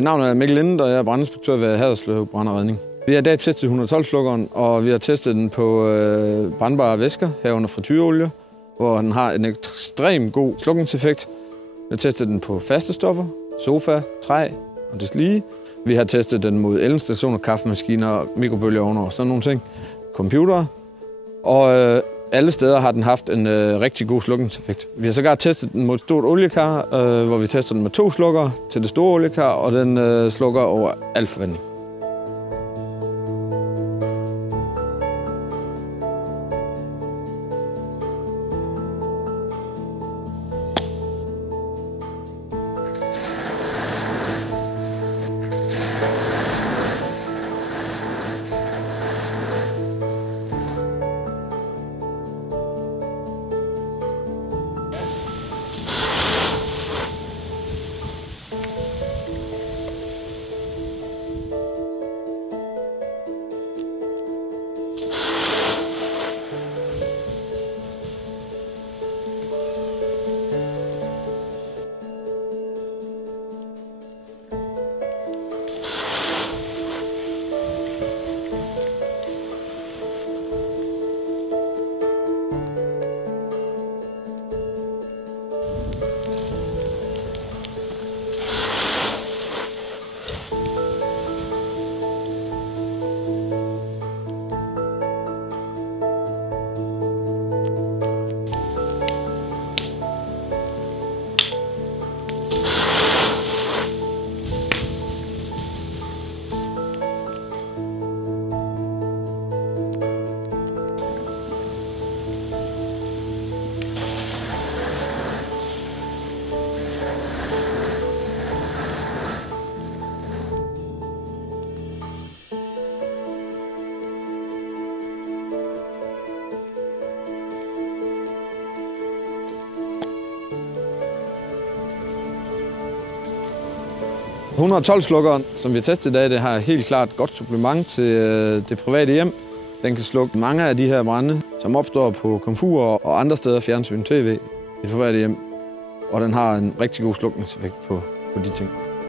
Mit navn er Mikkel Linde, og jeg er brandinspektør ved Haderslev Brand og Redning. Vi har i dag testet 112-slukkeren, og vi har testet den på brandbare væsker, herunder frityreolie, hvor den har en ekstremt god slukningseffekt. Vi har testet den på faste stoffer, sofa, træ og deslige. Vi har testet den mod elinstallationer, kaffemaskiner, mikrobølgeovner og sådan nogle ting. Computere. Og alle steder har den haft en rigtig god slukningseffekt. Vi har sågar testet den mod et stort oliekar, hvor vi tester den med 2 slukkere til det store oliekar, og den slukker over al forventning. – 112-slukkeren, som vi har testet i dag, det har helt klart et godt supplement til det private hjem. Den kan slukke mange af de her brande, som opstår på komfurer og andre steder, fjernsyn, tv, i det private hjem. Og den har en rigtig god slukningseffekt på de ting.